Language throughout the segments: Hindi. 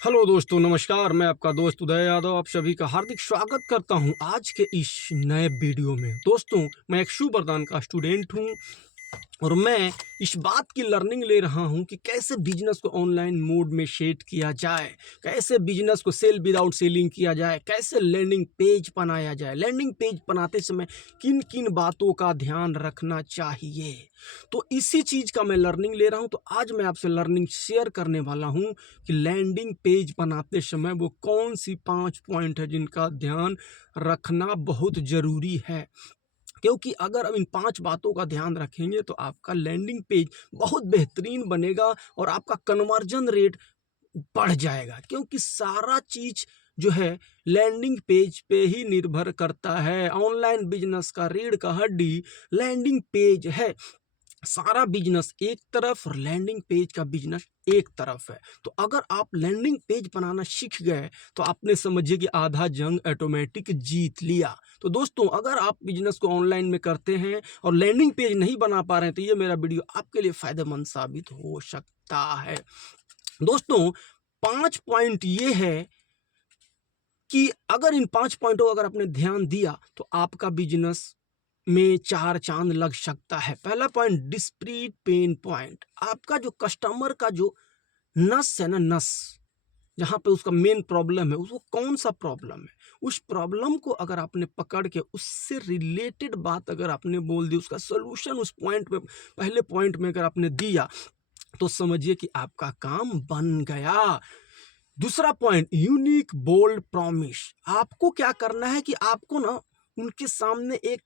हेलो दोस्तों, नमस्कार। मैं आपका दोस्त उदय यादव आप सभी का हार्दिक स्वागत करता हूं आज के इस नए वीडियो में। दोस्तों, मैं एक शुभ वरदान का स्टूडेंट हूं और मैं इस बात की लर्निंग ले रहा हूं कि कैसे बिजनेस को ऑनलाइन मोड में सेट किया जाए, कैसे बिजनेस को सेल विदाउट सेलिंग किया जाए, कैसे लैंडिंग पेज बनाया जाए, लैंडिंग पेज बनाते समय किन किन बातों का ध्यान रखना चाहिए। तो इसी चीज़ का मैं लर्निंग ले रहा हूं। तो आज मैं आपसे लर्निंग शेयर करने वाला हूं कि लैंडिंग पेज बनाते समय वो कौन सी 5 पॉइंट है जिनका ध्यान रखना बहुत ज़रूरी है। क्योंकि अगर हम इन 5 बातों का ध्यान रखेंगे तो आपका लैंडिंग पेज बहुत बेहतरीन बनेगा और आपका कन्वर्जन रेट बढ़ जाएगा। क्योंकि सारा चीज़ जो है लैंडिंग पेज पे ही निर्भर करता है। ऑनलाइन बिजनेस का रीढ़ का हड्डी लैंडिंग पेज है। सारा बिजनेस एक तरफ और लैंडिंग पेज का बिजनेस एक तरफ है। तो अगर आप लैंडिंग पेज बनाना सीख गए तो आपने समझिए कि आधा जंग ऑटोमेटिक जीत लिया। तो दोस्तों, अगर आप बिजनेस को ऑनलाइन में करते हैं और लैंडिंग पेज नहीं बना पा रहे हैं तो ये मेरा वीडियो आपके लिए फायदेमंद साबित हो सकता है। दोस्तों, 5 पॉइंट ये है कि अगर इन 5 पॉइंटों को अगर आपने ध्यान दिया तो आपका बिजनेस में 4 चांद लग सकता है। पहला पॉइंट, डिस्क्रीट पेन पॉइंट। आपका जो कस्टमर का जो नस है ना, नस जहाँ पे उसका मेन प्रॉब्लम है, उसको कौन सा प्रॉब्लम है, उस प्रॉब्लम को अगर आपने पकड़ के उससे रिलेटेड बात अगर आपने बोल दी, उसका सोल्यूशन उस पॉइंट में, पहले पॉइंट में अगर आपने दिया तो समझिए कि आपका काम बन गया। दूसरा पॉइंट, यूनिक बोल्ड प्रॉमिस। आपको क्या करना है कि आपको ना उनके सामने एक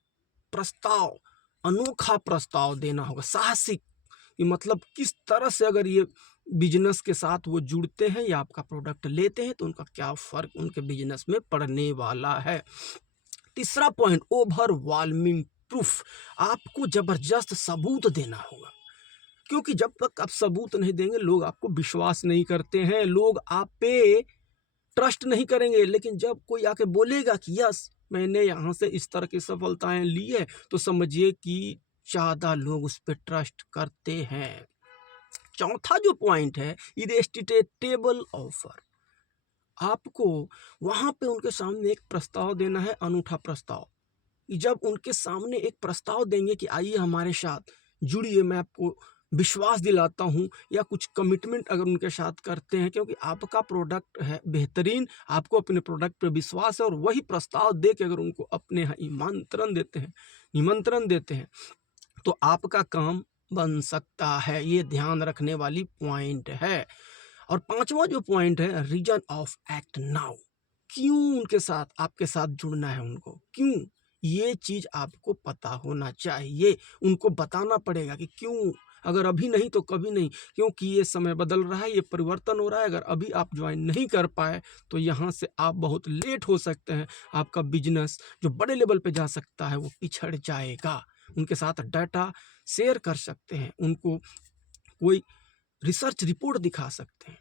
प्रस्ताव, अनोखा प्रस्ताव देना होगा, साहसिक। कि मतलब किस तरह से अगर ये बिजनेस के साथ वो जुड़ते हैं या आपका प्रोडक्ट लेते हैं तो उनका क्या फ़र्क उनके बिजनेस में पड़ने वाला है। तीसरा पॉइंट, ओवरवेलमिंग प्रूफ। आपको ज़बरदस्त सबूत देना होगा। क्योंकि जब तक आप सबूत नहीं देंगे लोग आपको विश्वास नहीं करते हैं, लोग आप पे ट्रस्ट नहीं करेंगे। लेकिन जब कोई आके बोलेगा कि यस मैंने यहाँ से इस तरह की सफलताएं ली है तो समझिए कि ज़्यादा लोग उस पर ट्रस्ट करते हैं। चौथा जो पॉइंट है, इरेस्टिटेबल ऑफर। आपको वहाँ पे उनके सामने एक प्रस्ताव देना है, अनूठा प्रस्ताव। जब उनके सामने एक प्रस्ताव देंगे कि आइए हमारे साथ जुड़िए, मैं आपको विश्वास दिलाता हूँ, या कुछ कमिटमेंट अगर उनके साथ करते हैं क्योंकि आपका प्रोडक्ट है बेहतरीन, आपको अपने प्रोडक्ट पे विश्वास है और वही प्रस्ताव दे के अगर उनको अपने यहाँ निमंत्रण देते हैं तो आपका काम बन सकता है। ये ध्यान रखने वाली पॉइंट है। और पांचवा जो पॉइंट है, रीजन ऑफ एक्ट नाउ। क्यों उनके साथ, आपके साथ जुड़ना है उनको, क्यों, ये चीज आपको पता होना चाहिए। उनको बताना पड़ेगा कि क्यों, अगर अभी नहीं तो कभी नहीं। क्योंकि ये समय बदल रहा है, ये परिवर्तन हो रहा है। अगर अभी आप ज्वाइन नहीं कर पाए तो यहाँ से आप बहुत लेट हो सकते हैं। आपका बिजनेस जो बड़े लेवल पे जा सकता है वो पिछड़ जाएगा। उनके साथ डाटा शेयर कर सकते हैं, उनको कोई रिसर्च रिपोर्ट दिखा सकते हैं।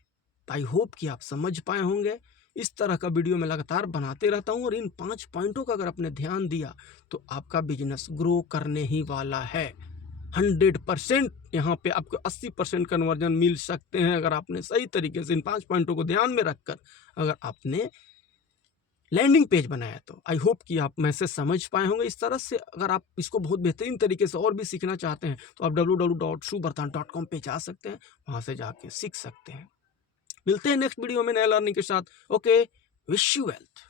आई होप कि आप समझ पाए होंगे। इस तरह का वीडियो मैं लगातार बनाते रहता हूँ और इन 5 पॉइंटों का अगर आपने ध्यान दिया तो आपका बिजनेस ग्रो करने ही वाला है। 100% यहाँ पे आपको 80% कन्वर्जन मिल सकते हैं अगर आपने सही तरीके से इन 5 पॉइंटों को ध्यान में रखकर अगर आपने लैंडिंग पेज बनाया। तो आई होप कि आप मैसेज समझ पाए होंगे। इस तरह से अगर आप इसको बहुत बेहतरीन तरीके से और भी सीखना चाहते हैं तो आप www.shubhartan.com पे जा सकते हैं, वहाँ से जाके सीख सकते हैं। मिलते हैं नेक्स्ट वीडियो में नए लर्निंग के साथ। Okay, wish you wealth.